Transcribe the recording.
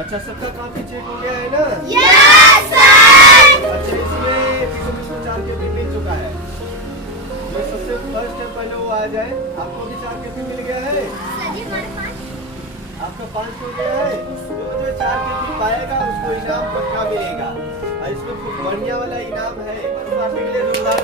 अच्छा, सबका copy check हो गया है ना? Yes sir. अच्छा, इसमें किसको 4 कॉपी मिल चुका है? जो सबसे फर्स्ट है पहले वो आ जाए। आपको भी 4 कॉपी मिल गया है? सर जी हमारे 5। आपका 5 हो गया है। जो 4 कॉपी पाएगा उसको इनाम पक्का मिलेगा। और इसमें खूब बढ़िया वाला इनाम है। बस पार्टी के लिए जोरदार